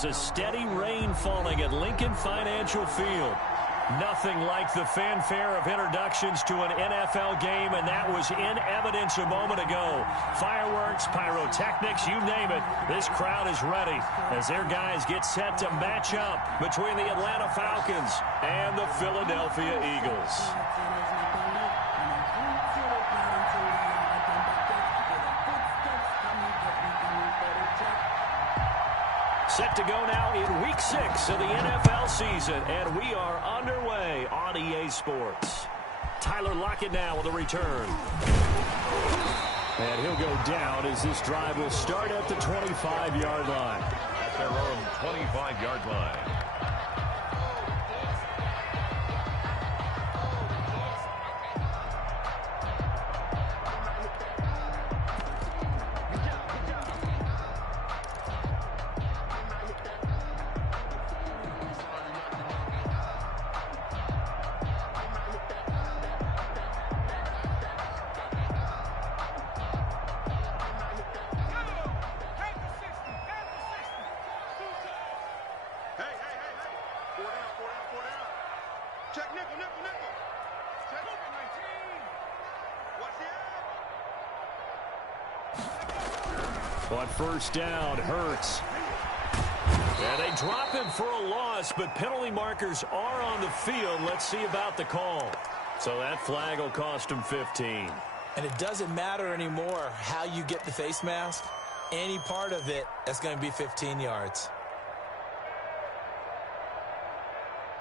There's a steady rain falling at Lincoln Financial Field. Nothing like the fanfare of introductions to an NFL game, and that was in evidence a moment ago. Fireworks, pyrotechnics, you name it. This crowd is ready as their guys get set to match up between the Atlanta Falcons and the Philadelphia Eagles. Set to go now in Week 6 of the NFL season, and we are underway on EA Sports. Tyler Lockett now with a return. And he'll go down as this drive will start at the 25-yard line. At their own 25-yard line. On first down, Hurts. And they drop him for a loss, but penalty markers are on the field. Let's see about the call. So that flag will cost him 15. And it doesn't matter anymore how you get the face mask. Any part of it, that's going to be 15 yards.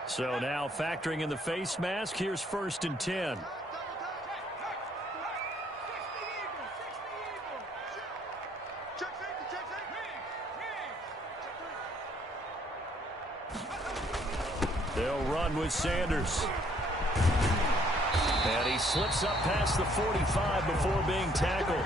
So now factoring in the face mask, here's 1st and 10. They'll run with Sanders. And he slips up past the 45 before being tackled.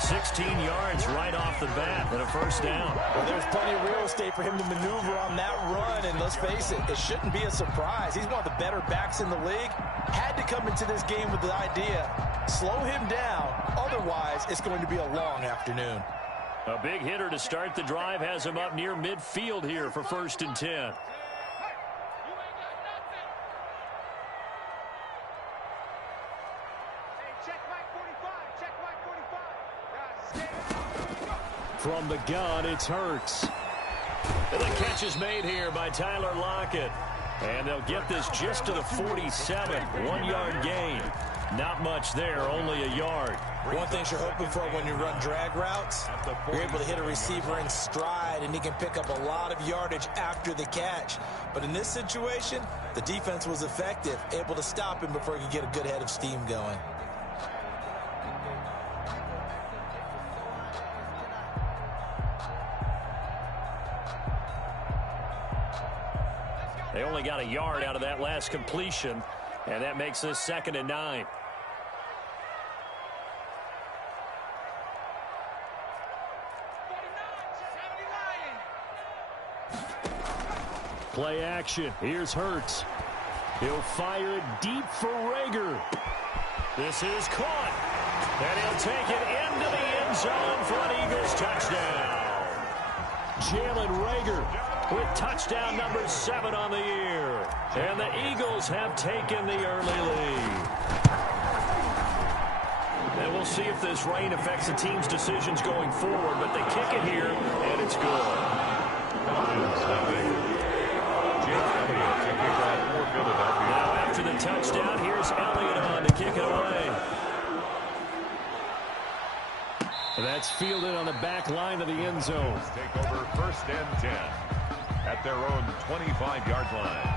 16 yards right off the bat and a first down. Well, there's plenty of real estate for him to maneuver on that run, and let's face it, it shouldn't be a surprise. He's one of the better backs in the league. Had to come into this game with the idea, slow him down, otherwise it's going to be a long afternoon. A big hitter to start the drive has him up near midfield here for 1st and 10. From the gun, it's Hurts. And the catch is made here by Tyler Lockett. And they'll get this just to the 47. 1-yard gain. Not much there, only a yard. One thing you're hoping for when you run drag routes, you're able to hit a receiver in stride, and he can pick up a lot of yardage after the catch. But in this situation, the defense was effective, able to stop him before he could get a good head of steam going. They only got a yard out of that last completion, and that makes this 2nd and 9. Play action. Here's Hurts. He'll fire it deep for Rager. This is caught. And he'll take it into the end zone for an Eagles touchdown. Jalen Rager with touchdown number 7 on the year. And the Eagles have taken the early lead. And we'll see if this rain affects the team's decisions going forward, but they kick it here, and it's good. Now after the touchdown, here's Elliott on to kick it away. That's fielded on the back line of the end zone. Take over 1st and 10 at their own 25-yard line.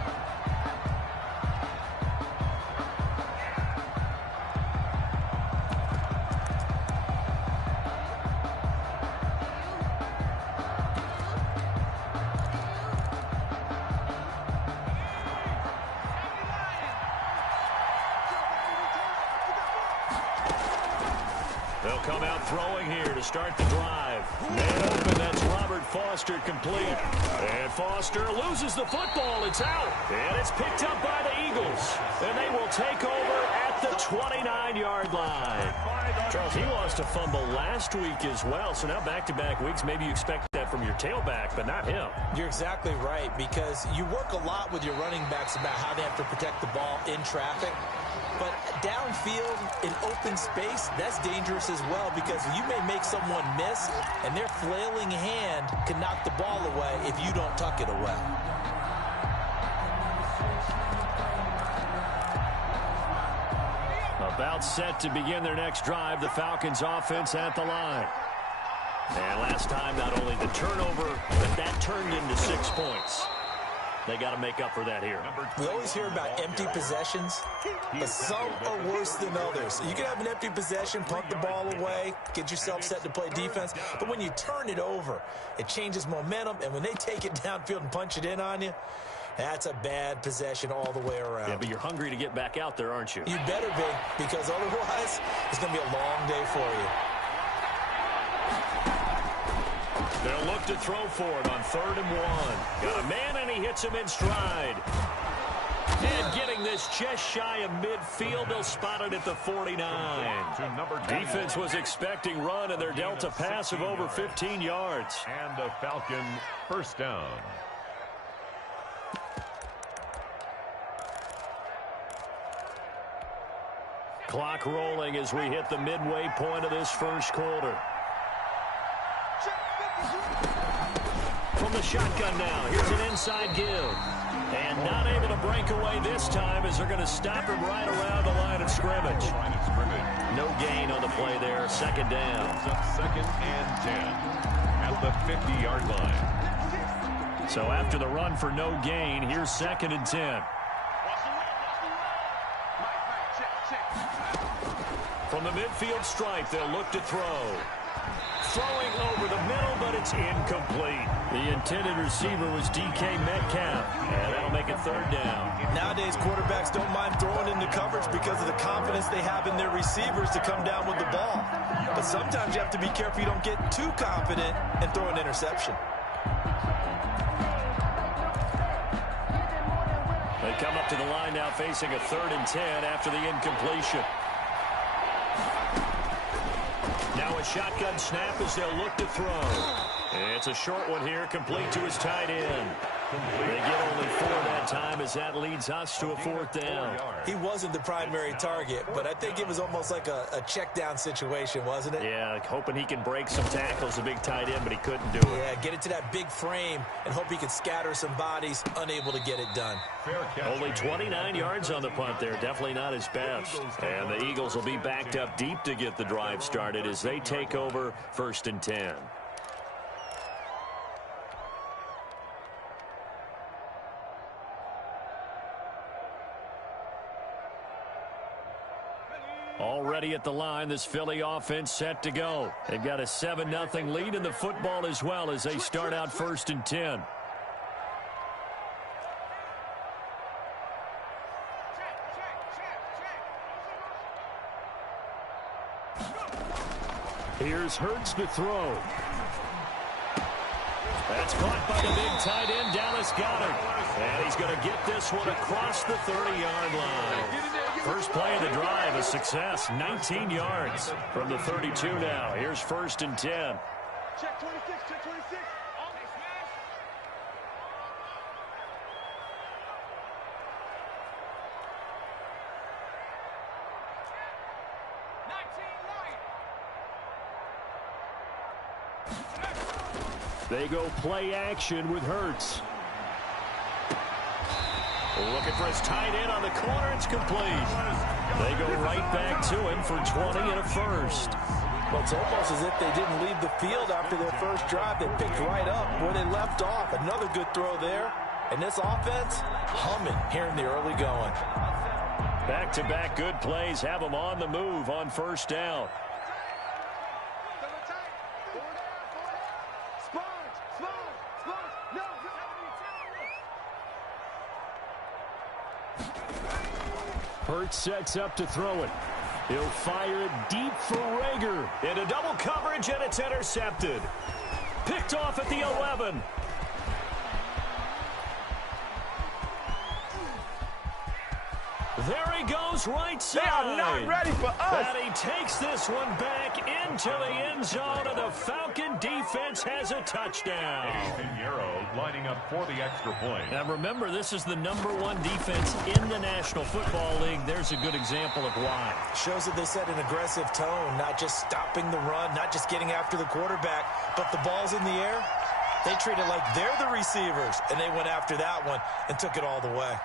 They'll come out throwing here to start the drive. Man open, that's Robert Foster complete. And Foster loses the football. It's out. And it's picked up by the Eagles. And they will take over at the 29-yard line. Charles, he lost a fumble last week as well. So now back-to-back weeks, maybe you expect that that from your tailback, but not him. You're exactly right, because you work a lot with your running backs about how they have to protect the ball in traffic. But downfield, in open space, that's dangerous as well, because you may make someone miss, and their flailing hand can knock the ball away if you don't tuck it away. About set to begin their next drive, the Falcons offense at the line. And last time, not only the turnover, but that turned into 6 points. They got to make up for that here. We always hear about empty possessions, but some are worse than others. You can have an empty possession, punt the ball away, get yourself set to play defense, but when you turn it over, it changes momentum, and when they take it downfield and punch it in on you, that's a bad possession all the way around. Yeah, but you're hungry to get back out there, aren't you? You better be, because otherwise, it's going to be a long day for you. They'll look to throw for it on 3rd and 1. Got a man, and he hits him in stride. And getting this just shy of midfield, they'll spot it at the 49. Defense was expecting run, and they're dealt a pass of over 15 yards. And a Falcon first down. Clock rolling as we hit the midway point of this first quarter. From the shotgun now, here's an inside give. And not able to break away this time as they're going to stop him right around the line of scrimmage. No gain on the play there, 2nd down. It's up 2nd and 10 at the 50-yard line. So after the run for no gain, here's 2nd and 10. From the midfield stripe, they'll look to throw. Throwing over the middle, but it's incomplete. The intended receiver was DK Metcalf, and that'll make it 3rd down. Nowadays, quarterbacks don't mind throwing into coverage because of the confidence they have in their receivers to come down with the ball. But sometimes you have to be careful you don't get too confident and throw an interception. They come up to the line now facing a 3rd and 10 after the incompletion. Now a shotgun snap as they'll look to throw. It's a short one here, complete to his tight end. They get only 4 that time as that leads us to a 4th down. He wasn't the primary target, but I think it was almost like a check down situation, wasn't it? Yeah, like hoping he can break some tackles, a big tight end, but he couldn't do it. Yeah, get it to that big frame and hope he can scatter some bodies, unable to get it done. Only 29 yards on the punt there, definitely not his best. And the Eagles will be backed up deep to get the drive started as they take over 1st and 10. Already at the line, this Philly offense set to go. They've got a 7-0 lead in the football as well as they start out 1st and 10. Here's Hurts to throw. That's caught by the big tight end, Dallas Goedert. And he's going to get this one across the 30-yard line. First play of the drive, a success, 19 yards from the 32 now. Here's 1st and 10. Check 26, check 26. They go play action with Hurts. Looking for his tight end on the corner. It's complete. They go right back to him for 20 and a 1st. Well, it's almost as if they didn't leave the field after their first drive. They picked right up where they left off. Another good throw there. And this offense, humming here in the early going. Back-to-back good plays have them on the move on 1st down. Hurts sets up to throw it. He'll fire it deep for Rager. Into double coverage, and it's intercepted. Picked off at the 11. There he goes right side. They are not ready for us. And he takes this one back into the end zone, and the Falcon defense has a touchdown. Pinheiro lining up for the extra point. And remember, this is the #1 defense in the National Football League. There's a good example of why. Shows that they set an aggressive tone, not just stopping the run, not just getting after the quarterback, but the ball's in the air. They treat it like they're the receivers, and they went after that one and took it all the way.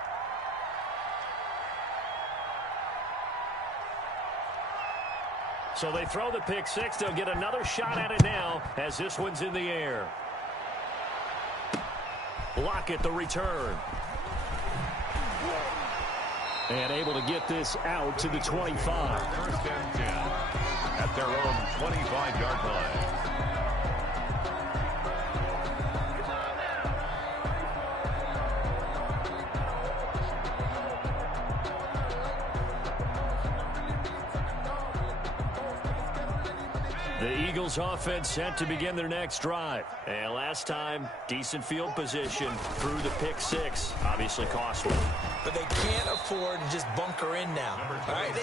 So they throw the pick six. They'll get another shot at it now as this one's in the air. Lockett the return. And able to get this out to the 25. First and 10 at their own 25-yard line. The Eagles offense set to begin their next drive. And last time, decent field position through the pick six. Obviously costly. But they can't afford to just bunker in now. All right,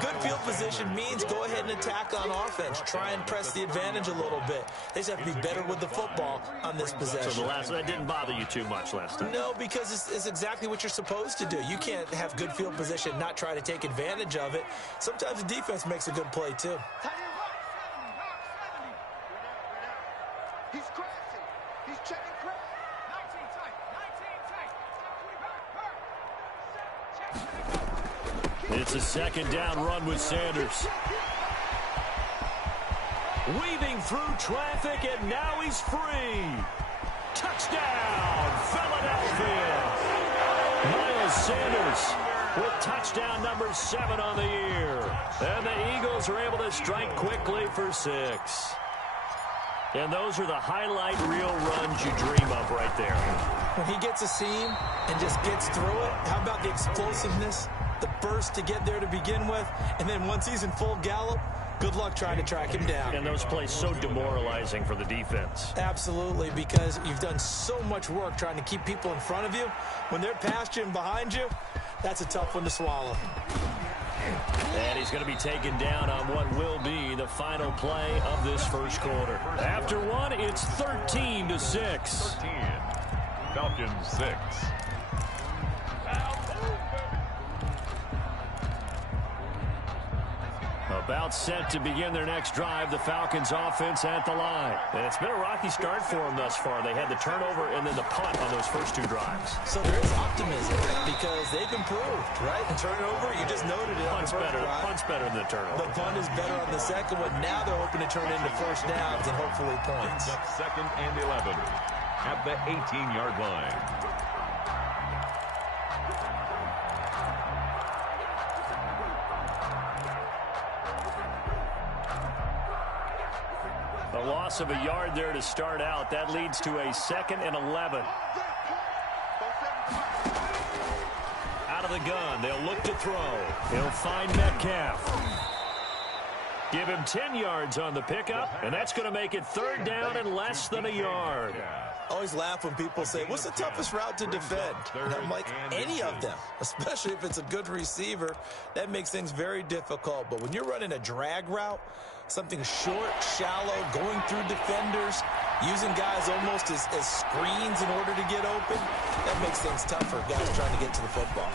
good field position means go ahead and attack on offense. Try and press the advantage a little bit. They just have to be better with the football on this possession. So that didn't bother you too much last time? No, because it's exactly what you're supposed to do. You can't have good field position, not try to take advantage of it. Sometimes the defense makes a good play, too. He's crashing. He's checking crash. 19 tight. It's a second down run with Sanders. Weaving through traffic, and now he's free. Touchdown, Philadelphia. Miles Sanders with touchdown number 7 on the year. And the Eagles are able to strike quickly for 6. And those are the highlight reel runs you dream of right there. When he gets a seam and just gets through it, how about the explosiveness, the burst to get there to begin with, and then once he's in full gallop, good luck trying to track him down. And those plays so demoralizing for the defense. Absolutely, because you've done so much work trying to keep people in front of you. When they're past you and behind you, that's a tough one to swallow. And he's going to be taken down on what will be the final play of this first quarter. After one, it's 13-6. 13. Falcons 6. About set to begin their next drive, the Falcons offense at the line. And it's been a rocky start for them thus far. They had the turnover and then the punt on those first 2 drives. So there is optimism because they've improved, right? And turnover, you just noted it. Punt's better than the turnover. The punt is better on the second one. Now they're hoping to turn into first downs and hopefully points. Up 2nd and 11 at the 18-yard line. A loss of a yard there to start out. That leads to a 2nd and 11. Out of the gun. They'll look to throw. He'll find Metcalf. Give him 10 yards on the pickup, and that's going to make it 3rd down and less than a yard. I always laugh when people say, what's the toughest route to defend? And I'm like, any of them, especially if it's a good receiver. That makes things very difficult. But when you're running a drag route, something short, shallow, going through defenders, using guys almost as screens in order to get open, that makes things tough for guys trying to get to the football.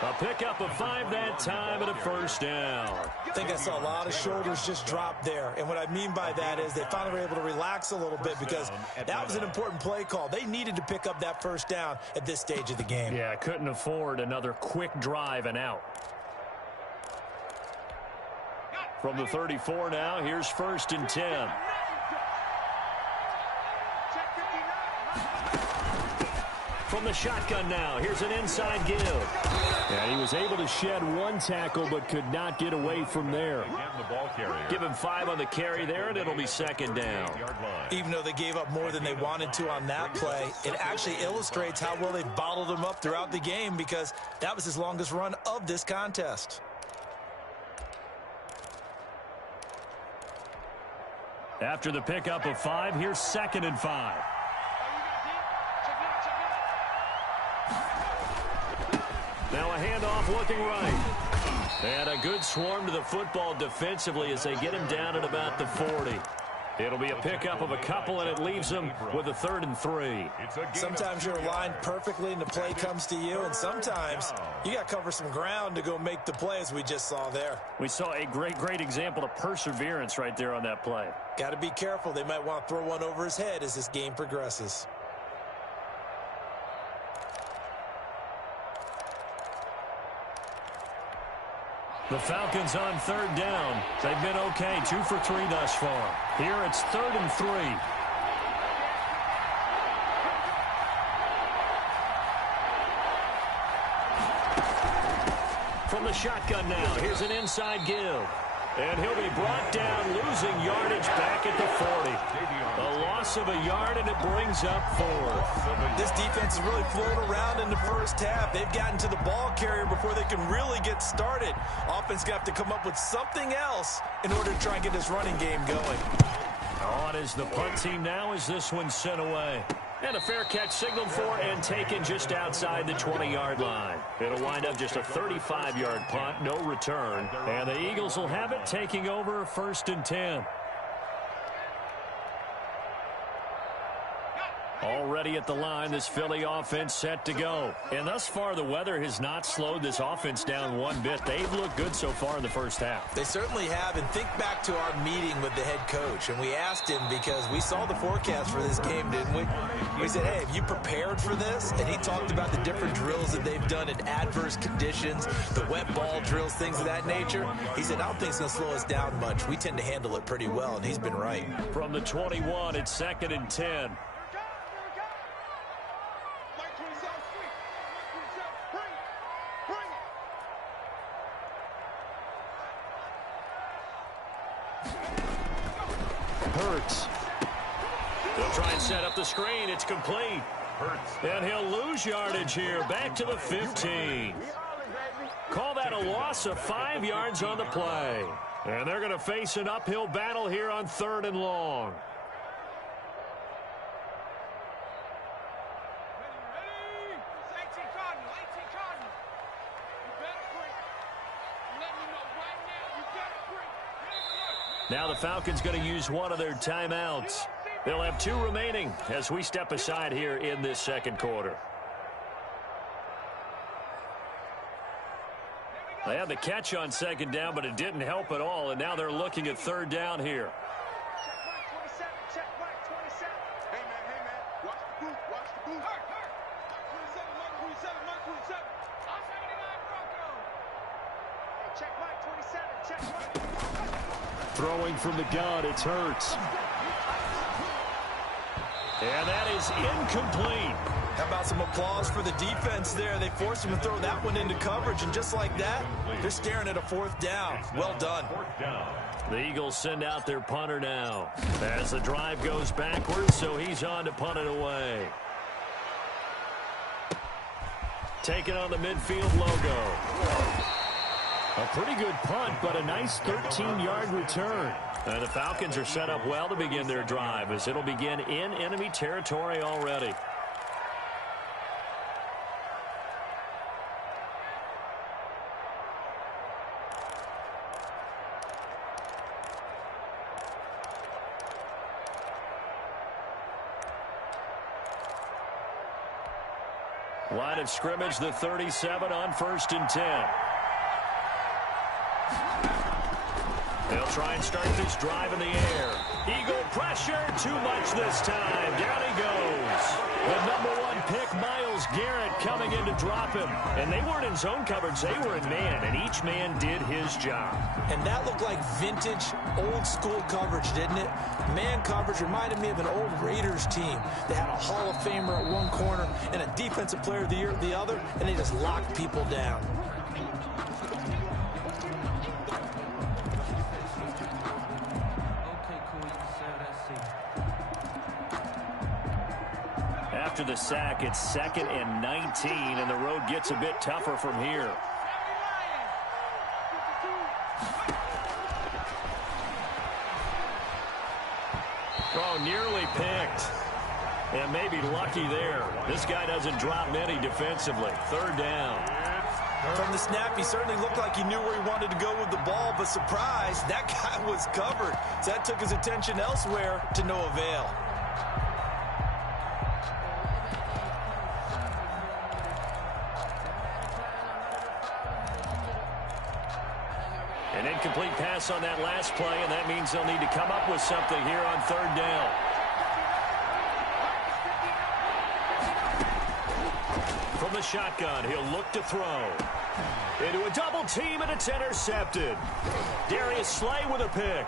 A pickup of 5 that time and a first down. I think I saw a lot of shoulders just drop there. And what I mean by that is they finally were able to relax a little bit because that was an important play call. They needed to pick up that first down at this stage of the game. Yeah, couldn't afford another quick drive and out. From the 34 now, here's 1st and 10. From the shotgun now, here's an inside give. And he was able to shed 1 tackle but could not get away from there. Give him 5 on the carry there, and it'll be 2nd down. Even though they gave up more than they wanted to on that play, it actually illustrates how well they bottled him up throughout the game because that was his longest run of this contest. After the pickup of 5, here's 2nd and 5. Now a handoff looking right. And a good swarm to the football defensively as they get him down at about the 40. It'll be a pickup of a couple, and it leaves them with a 3rd and 3. Sometimes you're aligned perfectly and the play comes to you, and sometimes you got to cover some ground to go make the play, as we just saw there. We saw a great example of perseverance right there on that play. Got to be careful. They might want to throw one over his head as this game progresses. The Falcons on 3rd down. They've been okay, 2 for 3 thus far. Here it's 3rd and 3. From the shotgun now, here's an inside give. And he'll be brought down, losing yardage back at the 40. A loss of a yard, and it brings up 4. This defense is really flown around in the first half. They've gotten to the ball carrier before they can really get started. Offense going to have to come up with something else in order to try and get this running game going. On is the punt team now as this one's sent away. And a fair catch signaled for and taken just outside the 20-yard line. It'll wind up just a 35-yard punt, no return. And the Eagles will have it, taking over 1st and 10. Already at the line, this Philly offense set to go. And thus far, the weather has not slowed this offense down one bit. They've looked good so far in the first half. They certainly have. And think back to our meeting with the head coach. And we asked him, because we saw the forecast for this game, didn't we? We said, hey, have you prepared for this? And he talked about the different drills that they've done in adverse conditions, the wet ball drills, things of that nature. He said, I don't think it's going to slow us down much. We tend to handle it pretty well, and he's been right. From the 21, it's 2nd and 10. Hurts. They'll try and set up the screen. It's complete. And he'll lose yardage here. Back to the 15. Call that a loss of 5 yards on the play. And they're going to face an uphill battle here on 3rd and long. Now the Falcons going to use one of their timeouts. They'll have 2 remaining as we step aside here in this 2nd quarter. They had the catch on 2nd down, but it didn't help at all, and now they're looking at 3rd down here. Throwing from the gun, it's Hurts. And that is incomplete. How about some applause for the defense there? They forced him to throw that one into coverage, and just like that, they're staring at a 4th down. Well done. The Eagles send out their punter now as the drive goes backwards, so he's on to punt it away. Taking on the midfield logo. A pretty good punt, but a nice 13-yard return. And the Falcons are set up well to begin their drive, as it'll begin in enemy territory already. Line of scrimmage, the 37 on 1st and 10. They'll try and start this drive in the air. Eagle pressure, too much this time. Down he goes. The number 1 pick, Myles Garrett, coming in to drop him. And they weren't in zone coverage, they were in man, and each man did his job. And that looked like vintage, old-school coverage, didn't it? Man coverage reminded me of an old Raiders team. They had a Hall of Famer at one corner and a Defensive Player of the Year at the other, and they just locked people down. After the sack, it's 2nd and 19, and the road gets a bit tougher from here. Oh, nearly picked. And maybe lucky there. This guy doesn't drop many defensively. 3rd down. From the snap, he certainly looked like he knew where he wanted to go with the ball, but surprise, that guy was covered. So that took his attention elsewhere to no avail. An incomplete pass on that last play, and that means they'll need to come up with something here on third down. From the shotgun, he'll look to throw. Into a double team, and it's intercepted. Darius Slay with a pick.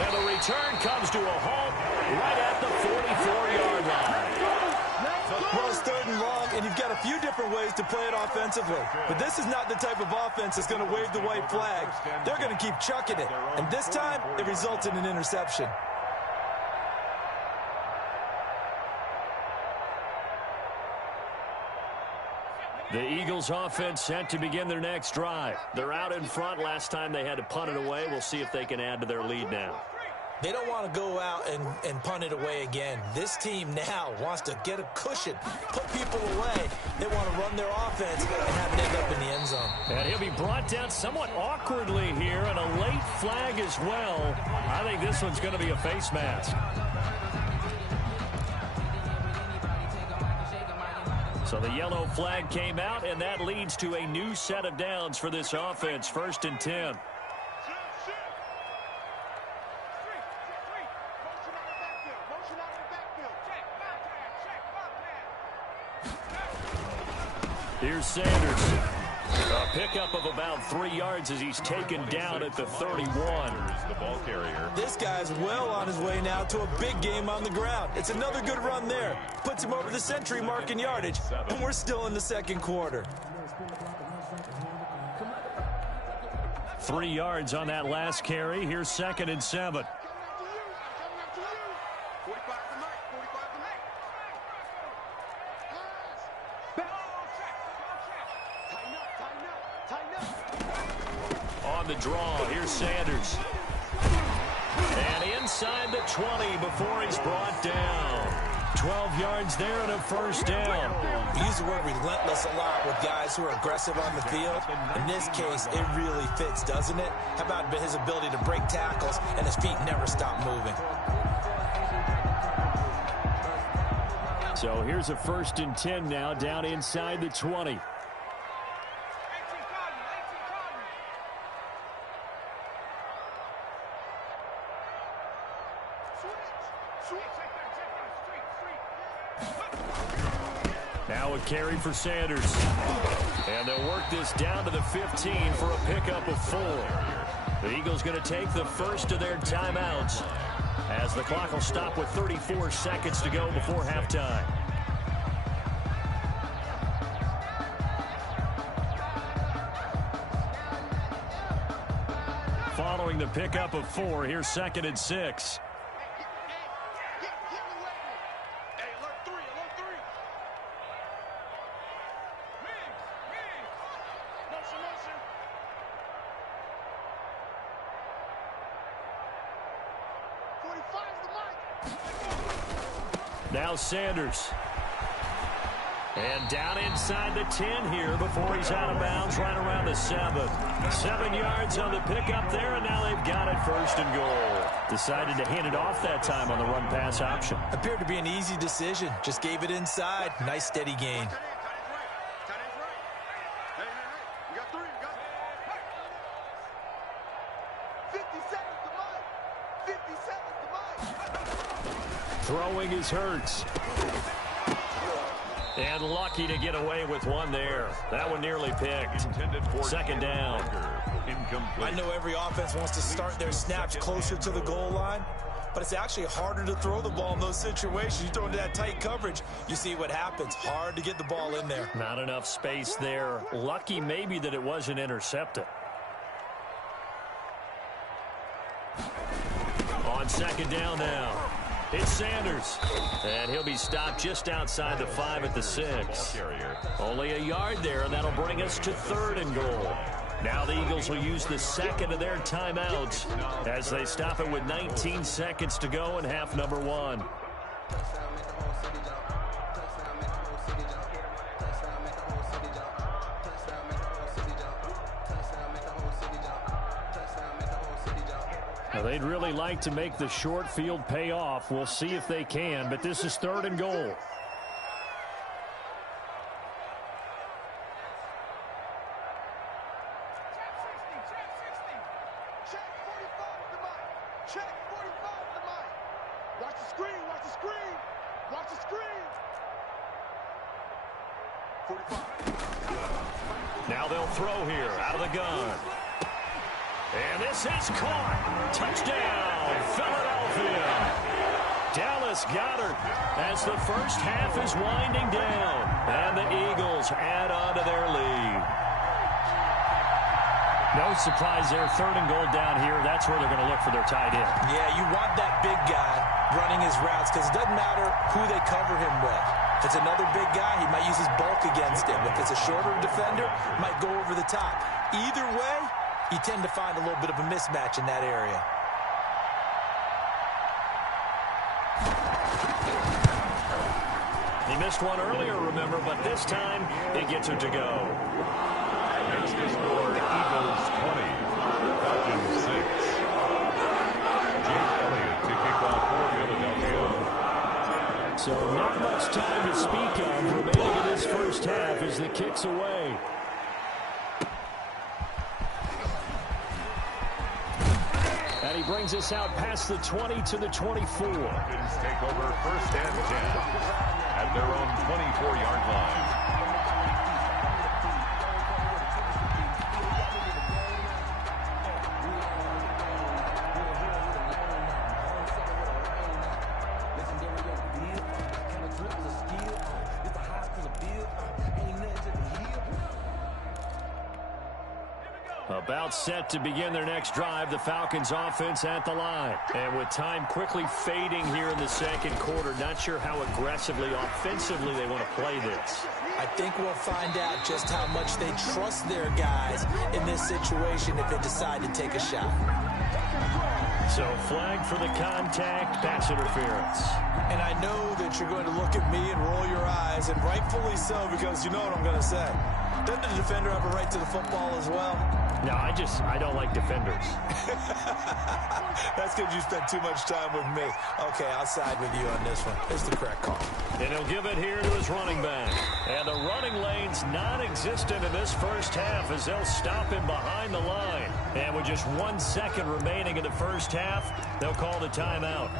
And the return comes to a halt right at the 44-yard line. Well, it's third and long, and you've got a few different ways to play it offensively. But this is not the type of offense that's going to wave the white flag. They're going to keep chucking it. And this time, it results in an interception. The Eagles offense set to begin their next drive. They're out in front. Last time they had to punt it away. We'll see if they can add to their lead now. They don't want to go out and punt it away again. This team now wants to get a cushion, put people away. They want to run their offense and have it end up in the end zone. And he'll be brought down somewhat awkwardly here, and a late flag as well. I think this one's going to be a face mask. So the yellow flag came out, and that leads to a new set of downs for this offense. 1st and 10. Here's Sanders. A pickup of about 3 yards as he's taken down at the 31. The ball carrier. This guy's well on his way now to a big game on the ground. It's another good run there. Puts him over the century mark in yardage, and we're still in the second quarter. 3 yards on that last carry. Here's 2nd and 7. On the draw, here's Sanders. And inside the 20 before he's brought down. 12 yards there and a first down. We use the word relentless a lot with guys who are aggressive on the field. In this case, it really fits, doesn't it? How about his ability to break tackles and his feet never stop moving? So here's a 1st and 10 now, down inside the 20. Now a carry for Sanders. And they'll work this down to the 15 for a pickup of 4. The Eagles going to take the first of their timeouts as the clock will stop with 34 seconds to go before halftime. Following the pickup of 4, here's 2nd and 6. Now Sanders. And down inside the 10 here before he's out of bounds, right around the 7. 7 yards on the pickup there, and now they've got it 1st and goal. Decided to hand it off that time on the run-pass option. Appeared to be an easy decision. Just gave it inside. Nice steady gain. Throwing is Hurts. And lucky to get away with one there. That one nearly picked. 2nd down. I know every offense wants to start their snaps closer to the goal line, but it's actually harder to throw the ball in those situations. You throw into that tight coverage, you see what happens. Hard to get the ball in there. Not enough space there. Lucky maybe that it wasn't intercepted. On 2nd down now. It's Sanders. And he'll be stopped just outside the 5 at the 6. Only a yard there, and that'll bring us to 3rd and goal. Now the Eagles will use the 2nd of their timeouts as they stop it with 19 seconds to go in half number 1. Well, they'd really like to make the short field pay off. We'll see if they can, but this is 3rd and goal. Now they'll throw here out of the gun. And this is caught. Touchdown, Philadelphia. Dallas Goedert as the first half is winding down. And the Eagles add on to their lead. No surprise there. 3rd and goal down here. That's where they're going to look for their tight end. Yeah, you want that big guy running his routes because it doesn't matter who they cover him with. If it's another big guy, he might use his bulk against him. If it's a shorter defender, might go over the top. Either way, you tend to find a little bit of a mismatch in that area. He missed one earlier, remember, but this time he gets it to go. Next is score, Eagles 20, Falcons 6. Jake Elliott to kick off for Philadelphia. So not much time to speak of remaining in this first half as the kick's away. And he brings us out past the 20 to the 24. Falcons take over 1st and 10 at their own 24-yard line. About set to begin their next drive, the Falcons offense at the line. And with time quickly fading here in the second quarter, not sure how aggressively, offensively they want to play this. I think we'll find out just how much they trust their guys in this situation if they decide to take a shot. So flag for the contact, pass interference. And I know that you're going to look at me and roll your eyes, and rightfully so, because you know what I'm going to say. Doesn't the defender have a right to the football as well? No, I don't like defenders. That's because you spent too much time with me. Okay, I'll side with you on this one. It's the correct call. And he'll give it here to his running back. And the running lane's non-existent in this first half as they'll stop him behind the line. And with just 1 second remaining in the first half, they'll call the timeout.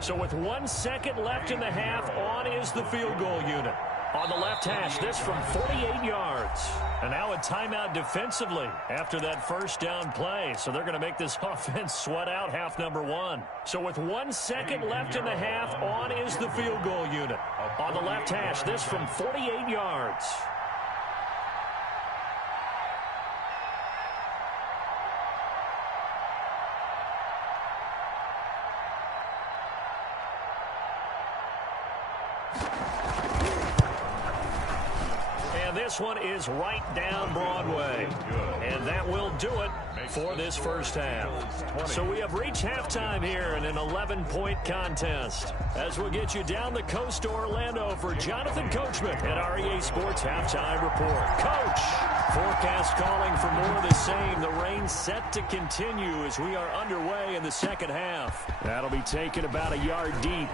So with 1 second left in the half, on is the field goal unit. On the left hash, this from 48 yards. And now a timeout defensively after that first down play. So they're going to make this offense sweat out half number 1. So with 1 second left in the half, on is the field goal unit. On the left hash, this from 48 yards. This one is right down Broadway. And that will do it for this first half. So we have reached halftime here in an 11-point contest. As we'll get you down the coast to Orlando for Jonathan Coachman at REA Sports Halftime Report. Coach, forecast calling for more of the same. The rain set to continue as we are underway in the second half. That'll be taken about a yard deep.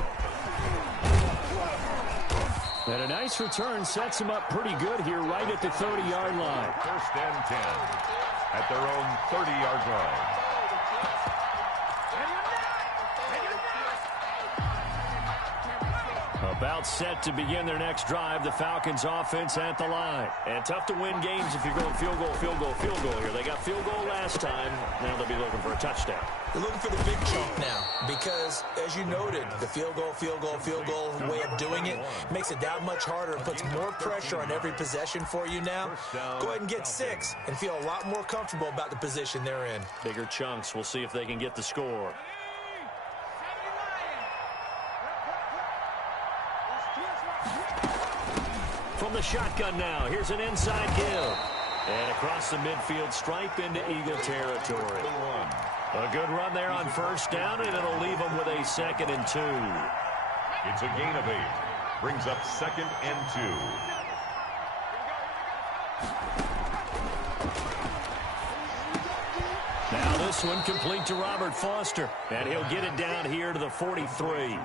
And a nice return sets him up pretty good here right at the 30-yard line. 1st and 10 at their own 30-yard line. About set to begin their next drive, the Falcons offense at the line. And tough to win games if you're going field goal, field goal, field goal here. They got field goal last time. Now they'll be looking for a touchdown. They're looking for the big chunk now because, as you noted, the field goal way of doing it makes it that much harder and puts more pressure on every possession for you now. Go ahead and get 6 and feel a lot more comfortable about the position they're in. Bigger chunks. We'll see if they can get the score. From the shotgun now, here's an inside give. And across the midfield stripe into Eagle territory. A good run there on first down, and it'll leave them with a 2nd and 2. It's a gain of 8. Brings up 2nd and 2. Now this one complete to Robert Foster. And he'll get it down here to the 43.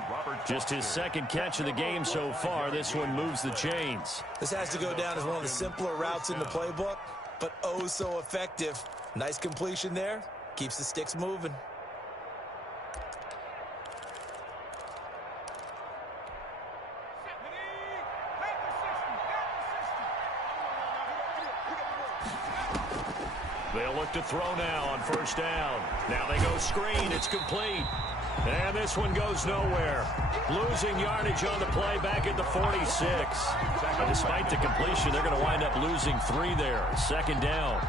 Just his second catch of the game so far. This one moves the chains. This has to go down as one of the simpler routes in the playbook, but oh so effective. Nice completion there. Keeps the sticks moving. They'll look to throw now on first down. Now they go screen. It's complete. And this one goes nowhere. Losing yardage on the play back at the 46. And despite the completion, they're going to wind up losing 3 there. Second down.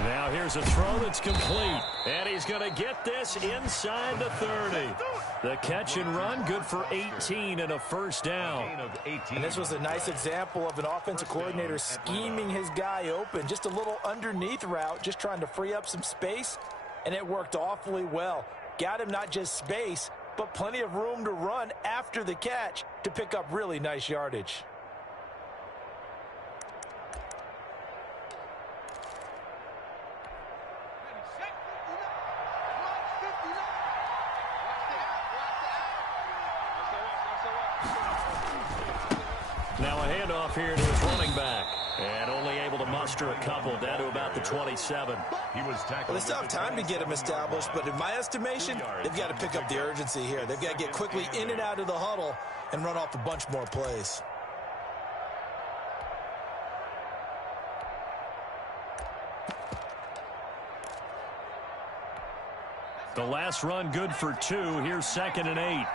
Now here's a throw that's complete. And he's going to get this inside the 30. The catch and run, good for 18 and a first down. And this was a nice example of an offensive coordinator scheming his guy open. Just a little underneath route, just trying to free up some space. And it worked awfully well. Got him not just space, but plenty of room to run after the catch to pick up really nice yardage. Now a handoff here to his running back. And only able to muster a couple down to about the 27. He was tackled. Well, they still have time to get him established, but in my estimation, they've got to pick up the urgency here. They've got to get quickly in and out of the huddle and run off a bunch more plays. The last run good for 2. Here's 2nd and 8.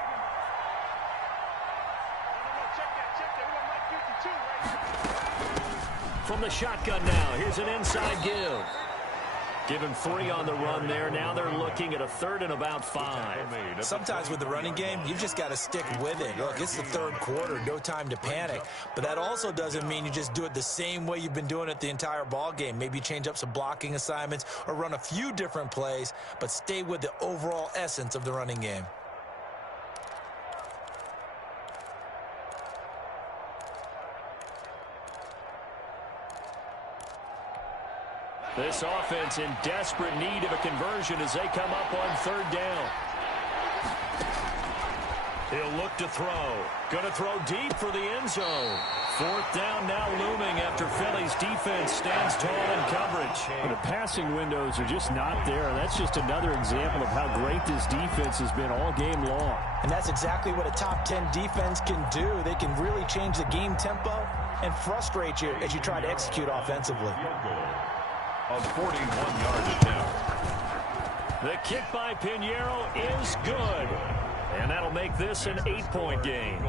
From the shotgun now, here's an inside give. Give him 3 on the run there. Now they're looking at a 3rd and about 5. Sometimes with the running game, you've just got to stick with it. Look, it's the 3rd quarter, no time to panic. But that also doesn't mean you just do it the same way you've been doing it the entire ball game. Maybe change up some blocking assignments or run a few different plays, but stay with the overall essence of the running game. This offense in desperate need of a conversion as they come up on 3rd down. He'll look to throw. Going to throw deep for the end zone. 4th down now looming after Philly's defense stands tall in coverage. But the passing windows are just not there. That's just another example of how great this defense has been all game long. And that's exactly what a top 10 defense can do. They can really change the game tempo and frustrate you as you try to execute offensively. A 41-yard attempt. The kick by Pinheiro is good. And that'll make this an 8-point game.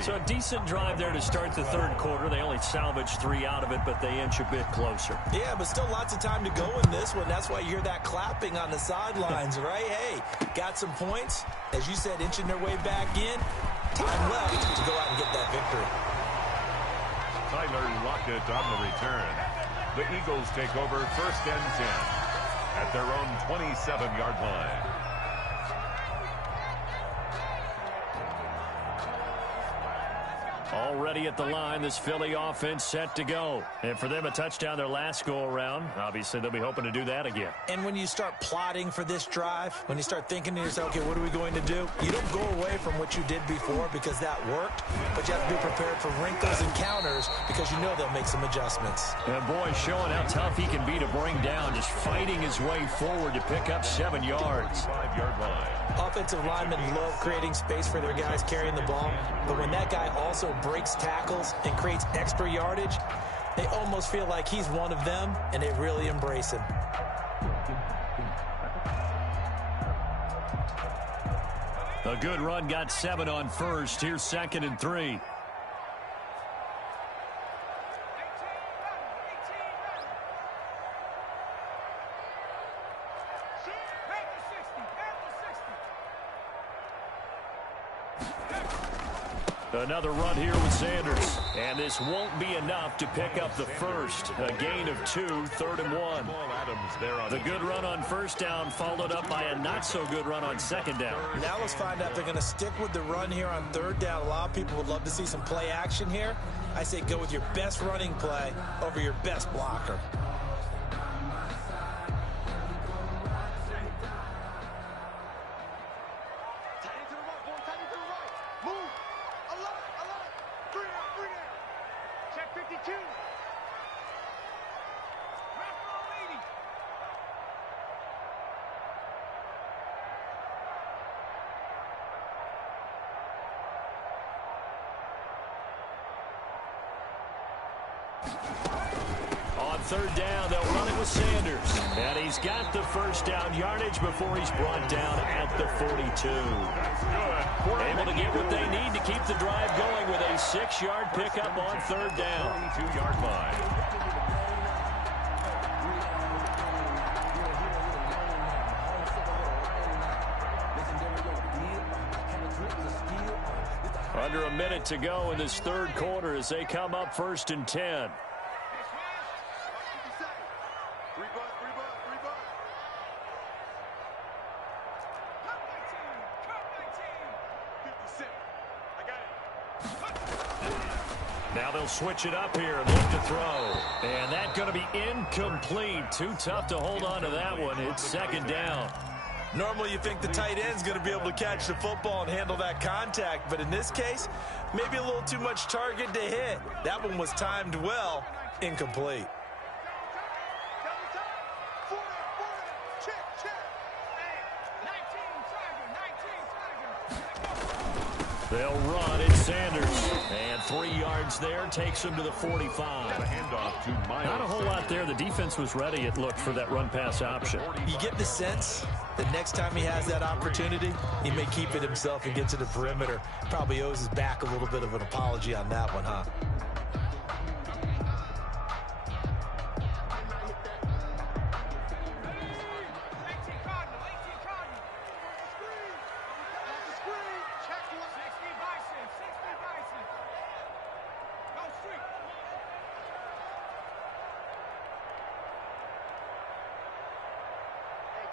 So a decent drive there to start the 3rd quarter. They only salvaged 3 out of it, but they inch a bit closer. Yeah, but still lots of time to go in this one. That's why you hear that clapping on the sidelines, right? Hey, got some points. As you said, inching their way back in. Time left to go out and get that victory. Tyler Lockett on the return. The Eagles take over 1st and 10 at their own 27-yard line. Already at the line, this Philly offense set to go. And for them, a touchdown their last go-around. Obviously, they'll be hoping to do that again. And when you start plotting for this drive, when you start thinking to yourself, okay, what are we going to do? You don't go away from what you did before because that worked, but you have to be prepared for wrinkles and counters because you know they'll make some adjustments. And boy, showing how tough he can be to bring down, just fighting his way forward to pick up 7 yards. 5-yard line. Offensive linemen love creating space for their guys carrying the ball, but when that guy also breaks tackles and creates extra yardage, they almost feel like he's one of them, and they really embrace him. A good run got 7 on first. Here's 2nd and 3. Another run here with Sanders. And this won't be enough to pick up the first. A gain of 2, 3rd and 1. The good run on first down followed up by a not-so-good run on second down. Now let's find out if they're going to stick with the run here on 3rd down. A lot of people would love to see some play action here. I say go with your best running play over your best blocker. On 3rd down, they'll run it with Sanders. And he's got the first down yardage before he's brought down at the 42. Able to get what they need to keep the drive going with a 6-yard pickup on 3rd down. 22-yard line. Under a minute to go in this 3rd quarter as they come up 1st and 10. Now they'll switch it up here and look to throw. And that's going to be incomplete. Too tough to hold on to that one. It's 2nd down. Normally you think the tight end's going to be able to catch the football and handle that contact, but in this case, maybe a little too much target to hit. That one was timed well, incomplete. They'll run. It's Sanders. And 3 yards there takes him to the 45. Handoff to Miles. Not a whole lot there. The defense was ready, it looked, for that run-pass option. You get the sense that next time he has that opportunity, he may keep it himself and get to the perimeter. Probably owes his back a little bit of an apology on that one, huh?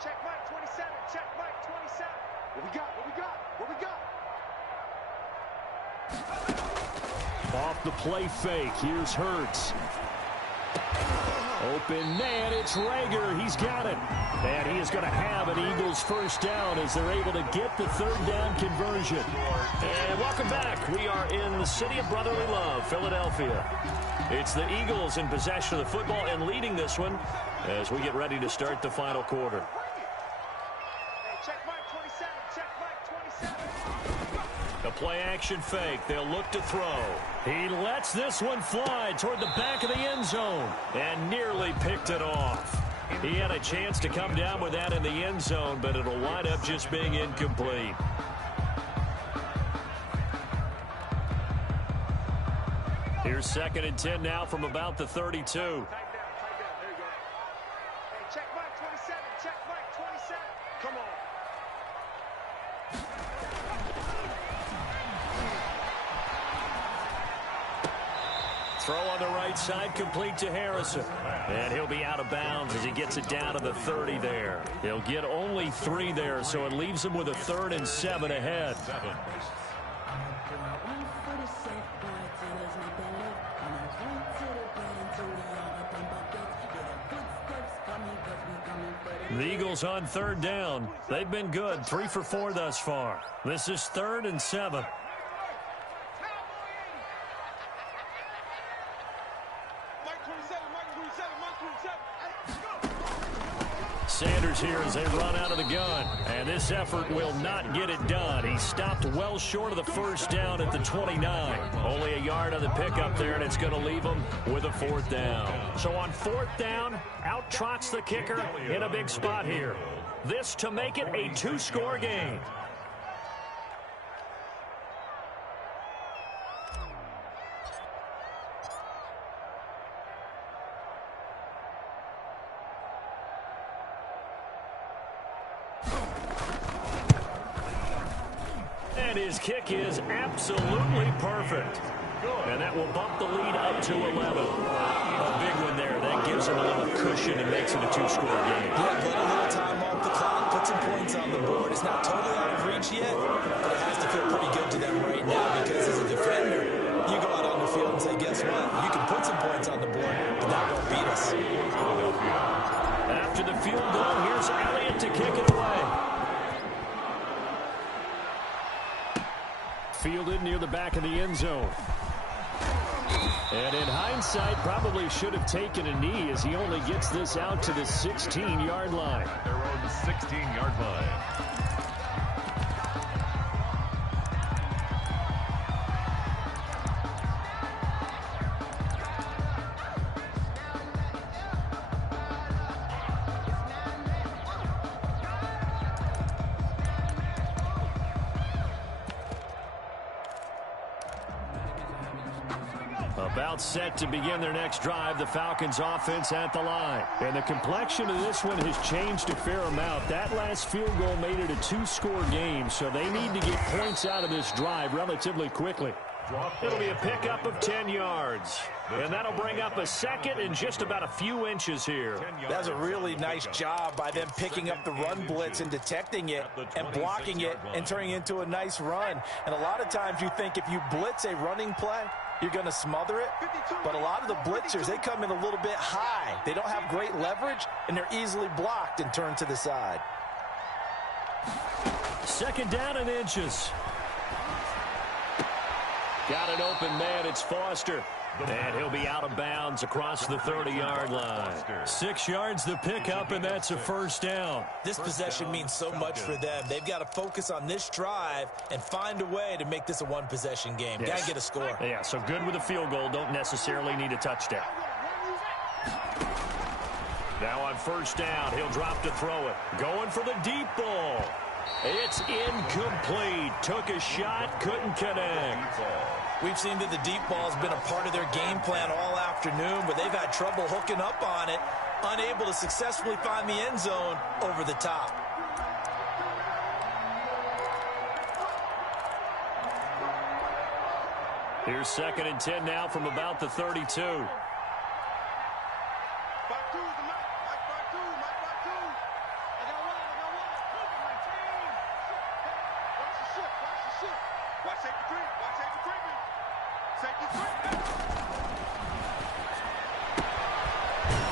Check Mike 27. Check Mike 27. What we got? What we got? What we got? Off the play fake. Here's Hurts. Open man. It's Rager. He's got it. And he is going to have an Eagles first down as they're able to get the 3rd down conversion. And welcome back. We are in the city of brotherly love, Philadelphia. It's the Eagles in possession of the football and leading this one as we get ready to start the final quarter. A play-action fake. They'll look to throw. He lets this one fly toward the back of the end zone and nearly picked it off. He had a chance to come down with that in the end zone, but it'll wind up just being incomplete. Here's 2nd and 10 now from about the 32. There you go. Hey, check Mike 27. Check Mike 27. Come on. Throw on the right side, complete to Harrison. And he'll be out of bounds as he gets it down to the 30 there. He'll get only 3 there, so it leaves him with a 3rd and 7 ahead. The Eagles on 3rd down. They've been good, 3 for 4 thus far. This is 3rd and 7. Sanders here as they run out of the gun. And this effort will not get it done. He stopped well short of the first down at the 29. Only a yard on the pickup there, and it's going to leave him with a 4th down. So on 4th down, out trots the kicker in a big spot here. This to make it a 2-score game. And his kick is absolutely perfect. And that will bump the lead up to 11. A big one there. That gives them a little cushion and makes it a two-score game. Yeah, get a little time off the clock, put some points on the board. It's not totally out of reach yet, but it has to feel pretty good to them right now because as a defender, you go out on the field and say, guess what? You can put some points on the board, but that won't beat us. After the field goal, here's Elliott to kick it away. Fielded near the back of the end zone. And in hindsight, probably should have taken a knee as he only gets this out to the 16-yard line. Their own 16-yard line. About set to begin their next drive, the Falcons offense at the line. And the complexion of this one has changed a fair amount. That last field goal made it a two-score game, so they need to get points out of this drive relatively quickly. It'll be a pickup of 10 yards. And that'll bring up a second and just about a few inches here. That's a really nice job by them picking up the run blitz and detecting it and blocking it and turning it into a nice run. And a lot of times you think if you blitz a running play, you're going to smother it. But a lot of the blitzers, they come in a little bit high. They don't have great leverage, and they're easily blocked and turned to the side. Second down and inches. Got an open man. It's Foster. And he'll be out of bounds across the 30-yard line. 6 yards the pickup, and that's a first down. This possession means so much for them. They've got to focus on this drive and find a way to make this a one-possession game. Yes. Got to get a score. Yeah, so good with a field goal. Don't necessarily need a touchdown. Now on first down, he'll drop to throw it. Going for the deep ball. It's incomplete. Took a shot, couldn't connect. We've seen that the deep ball has been a part of their game plan all afternoon, but they've had trouble hooking up on it, unable to successfully find the end zone over the top. Here's 2nd and 10 now from about the 32.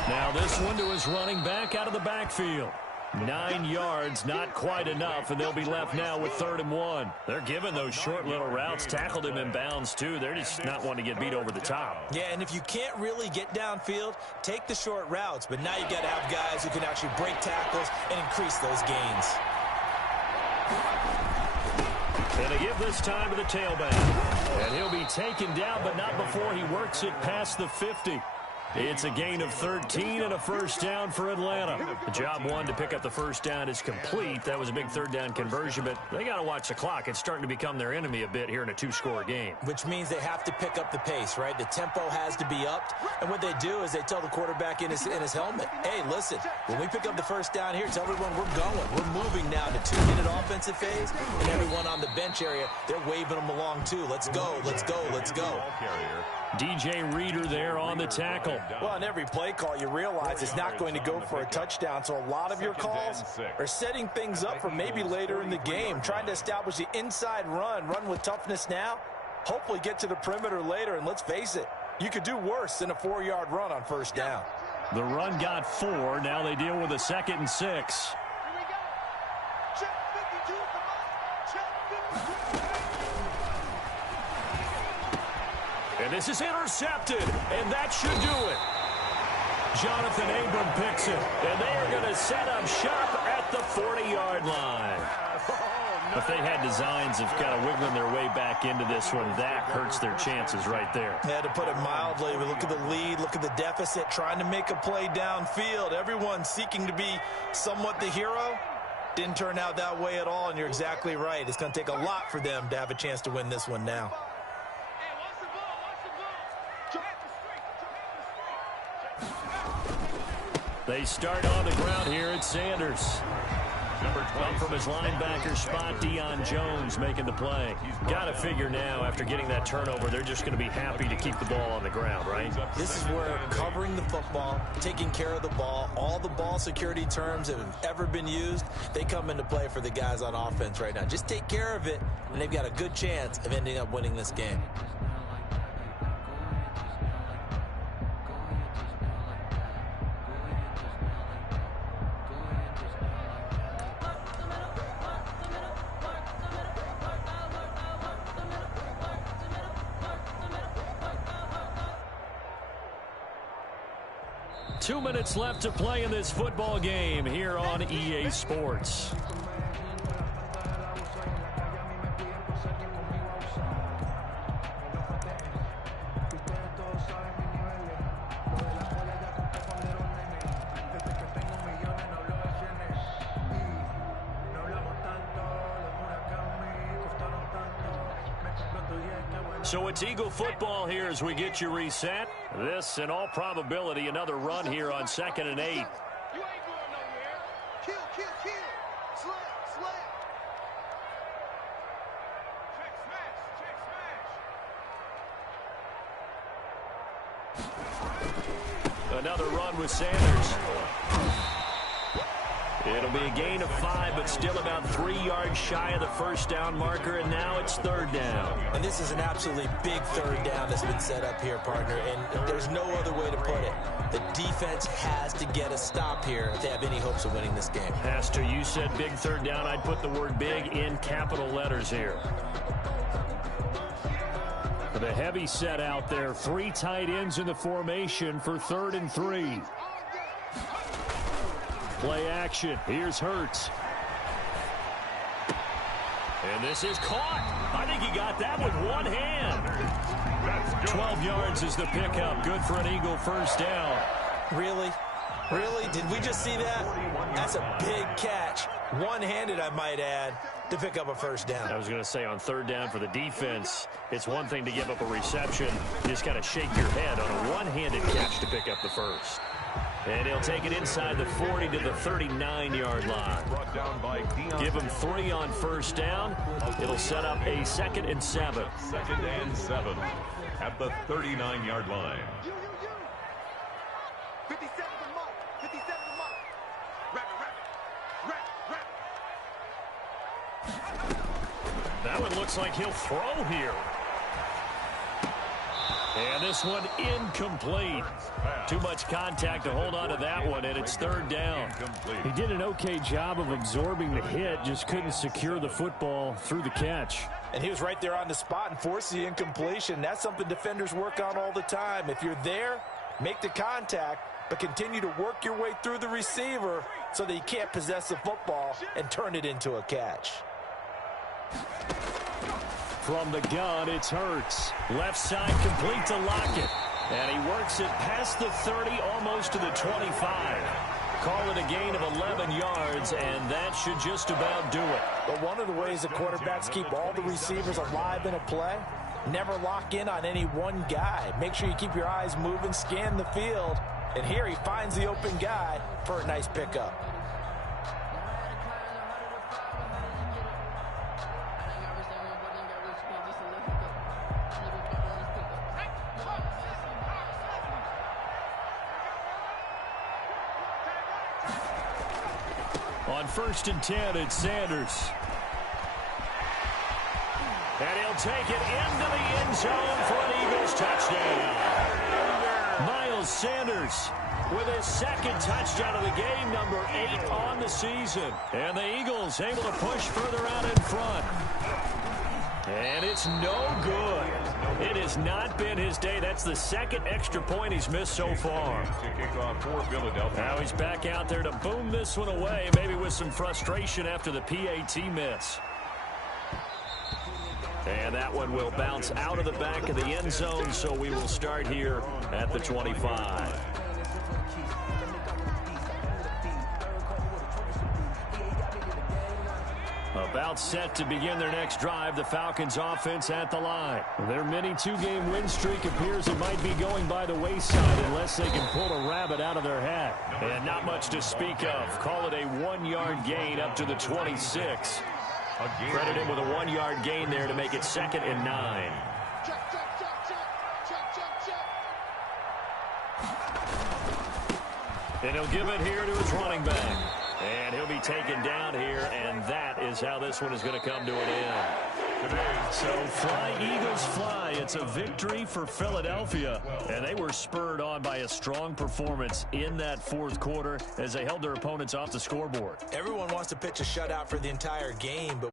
Now this one to his running back out of the backfield. 9 yards, not quite enough, and they'll be left now with 3rd and 1. They're giving those short little routes. Tackled him in bounds, too. They're just not wanting to get beat over the top. Yeah, and if you can't really get downfield, take the short routes. But now you've got to have guys who can actually break tackles and increase those gains. And they give this time to the tailback. And he'll be taken down, but not before he works it past the 50. It's a gain of 13 and a first down for Atlanta. The job one to pick up the first down is complete. That was a big third down conversion, but they got to watch the clock. It's starting to become their enemy a bit here in a two-score game. Which means they have to pick up the pace, right? The tempo has to be upped. And what they do is they tell the quarterback in his helmet, hey, listen, when we pick up the first down here, tell everyone we're going. We're moving now to 2-minute offensive phase. And everyone on the bench area, they're waving them along too. Let's go, let's go, let's go. DJ Reader there on the tackle. Well, on every play call, you realize it's not going to go for a touchdown. So a lot of your calls are setting things up for maybe later in the game, trying to establish the inside run with toughness now, hopefully get to the perimeter later. And let's face it, you could do worse than a 4-yard run on first down. The run got 4. Now they deal with a 2nd and 6. And this is intercepted, and that should do it. Jonathan Abram picks it, and they are going to set up shop at the 40-yard line. If they had designs of kind of wiggling their way back into this one, that hurts their chances right there. Yeah, to put it mildly, but look at the lead, look at the deficit, trying to make a play downfield. Everyone seeking to be somewhat the hero. Didn't turn out that way at all, and you're exactly right. It's going to take a lot for them to have a chance to win this one now. They start on the ground here at Sanders. Up from his linebacker spot, Deion Jones making the play. Got to figure now, after getting that turnover, they're just going to be happy to keep the ball on the ground, right? This is where covering the football, taking care of the ball, all the ball security terms that have ever been used, they come into play for the guys on offense right now. Just take care of it, and they've got a good chance of ending up winning this game. Two minutes left to play in this football game here on EA Sports. So it's Eagle football here as we get you reset. This, in all probability, another run here on 2nd and 8. You ain't going nowhere. Kill, kill, kill. Slam, slam. Check, smash, check, smash. Another run with Sanders. It'll be a gain of 5, but still about 3 yards shy of the first down marker, and now it's 3rd down. And this is an absolutely big 3rd down that's been set up here, partner, and there's no other way to put it. The defense has to get a stop here if they have any hopes of winning this game. Has to. You said big 3rd down. I'd put the word big in capital letters here. The heavy set out there. 3 tight ends in the formation for 3rd and 3. Play action. Here's Hurts. And this is caught. I think he got that with one hand. 12 yards is the pickup. Good for an Eagle first down. Really? Really? Did we just see that? That's a big catch. One-handed, I might add, to pick up a first down. I was going to say on 3rd down for the defense, it's one thing to give up a reception. You just got to shake your head on a one-handed catch to pick up the first. And he'll take it inside the 40 to the 39-yard line. Give him 3 on first down. It'll set up a 2nd and 7. 2nd and 7 at the 39-yard line. 57 the mark. 57 the mark. Wrap. That one looks like he'll throw here. And this one incomplete. Too much contact to hold on to that one, and it's 3rd down. He did an okay job of absorbing the hit, just couldn't secure the football through the catch. And he was right there on the spot and forced the incompletion. That's something defenders work on all the time. If you're there, make the contact, but continue to work your way through the receiver so that you can't possess the football and turn it into a catch. From the gun, it's Hurts. Left side complete to Lockett. And he works it past the 30, almost to the 25. Call it a gain of 11 yards, and that should just about do it. But one of the ways the quarterbacks keep all the receivers alive in a play, never lock in on any one guy. Make sure you keep your eyes moving, scan the field. And here he finds the open guy for a nice pickup. On 1st and 10, it's Sanders. And he'll take it into the end zone for an Eagles touchdown. Miles Sanders with his 2nd touchdown of the game, number 8 on the season. And the Eagles able to push further out in front. And it's no good. It has not been his day. That's the 2nd extra point he's missed so far. Now he's back out there to boom this one away, maybe with some frustration after the PAT miss. And that one will bounce out of the back of the end zone, so we will start here at the 25. A About set to begin their next drive, the Falcons offense at the line. Their mini 2-game win streak appears it might be going by the wayside unless they can pull a rabbit out of their hat. And not much to speak of. Call it a 1-yard gain up to the 26. Credit him with a 1-yard gain there to make it 2nd and 9. And he'll give it here to his running back. And he'll be taken down here, and that is how this one is going to come to an end. So fly, Eagles, fly. It's a victory for Philadelphia. And they were spurred on by a strong performance in that fourth quarter as they held their opponents off the scoreboard. Everyone wants to pitch a shutout for the entire game, but